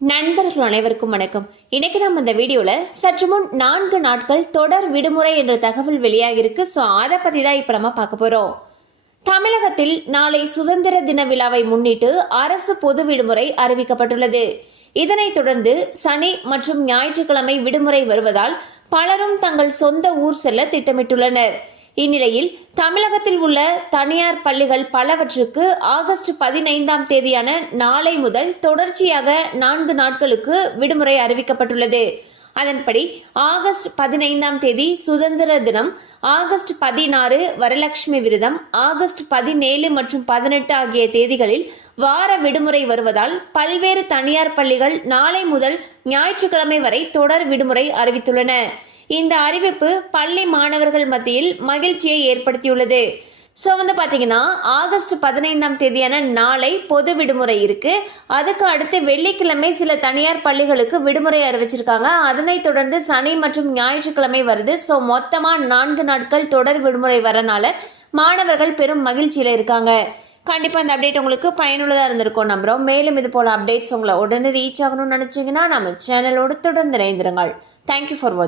நண்பர்கள் அனைவருக்கும் வணக்கம். இன்னைக்கு நம்ம இந்த வீடியோல சற்று முன் நான்கு நாட்கள் தொடர் விடுமுறை என்ற தகவல் வெளியாகிருக்கு ஸோ அதை பத்தி தான் இப்போ நம்ம பார்க்க போறோம். தமிழகத்தில் நாளை சுதந்திர தின விழாவை முன்னிட்டு அரசு பொது விடுமுறை அறிவிக்கப்பட்டுள்ளது. இதனைத் தொடர்ந்து சனி மற்றும் ஞாயிற்றுக்கிழமை விடுமுறை வருவதால் பலரும் தங்கள் சொந்த ஊர் செல்ல திட்டமிட்டுள்ளனர். இந்நிலையில் தமிழகத்தில் உள்ள தனியார் பள்ளிகள் பலவற்றுக்கு ஆகஸ்ட் பதினைந்தாம் தேதியான நாளை முதல் தொடர்ச்சியாக நான்கு நாட்களுக்கு விடுமுறை அறிவிக்கப்பட்டுள்ளது. அதன்படி ஆகஸ்ட் பதினைந்தாம் தேதி சுதந்திர தினம் ஆகஸ்ட் பதினாறு வரலட்சுமி விரதம் ஆகஸ்ட் பதினேழு மற்றும் பதினெட்டு ஆகிய தேதிகளில் வார விடுமுறை வருவதால் பல்வேறு தனியார் பள்ளிகள் நாளை முதல் ஞாயிற்றுக்கிழமை வரை தொடர் விடுமுறை அறிவித்துள்ளன. இந்த அறிவிப்பு பள்ளி மாணவர்கள் மத்தியில் மகிழ்ச்சியை ஏற்படுத்தியுள்ளது. ஸோ வந்து பார்த்தீங்கன்னா ஆகஸ்ட் பதினைந்தாம் தேதியான நாளை பொது விடுமுறை இருக்கு. அதுக்கு அடுத்து வெள்ளிக்கிழமை சில தனியார் பள்ளிகளுக்கு விடுமுறை அறிவிச்சிருக்காங்க. அதனைத் தொடர்ந்து சனி மற்றும் ஞாயிற்றுக்கிழமை வருது. ஸோ மொத்தமாக நான்கு நாட்கள் தொடர் விடுமுறை வரனால மாணவர்கள் பெரும் மகிழ்ச்சியில் இருக்காங்க. கண்டிப்பாக இந்த அப்டேட் உங்களுக்கு பயனுள்ளதாக இருந்திருக்கும் நம்புகிறோம் மேலும் இது போல் அப்டேட்ஸ் உங்களை உடனே ரீச் ஆகணும்னு நினச்சிங்கன்னா நம்ம சேனலோடு தொடர்ந்து இணைந்திருங்கள். தேங்க்யூ ஃபார் வாட்சிங்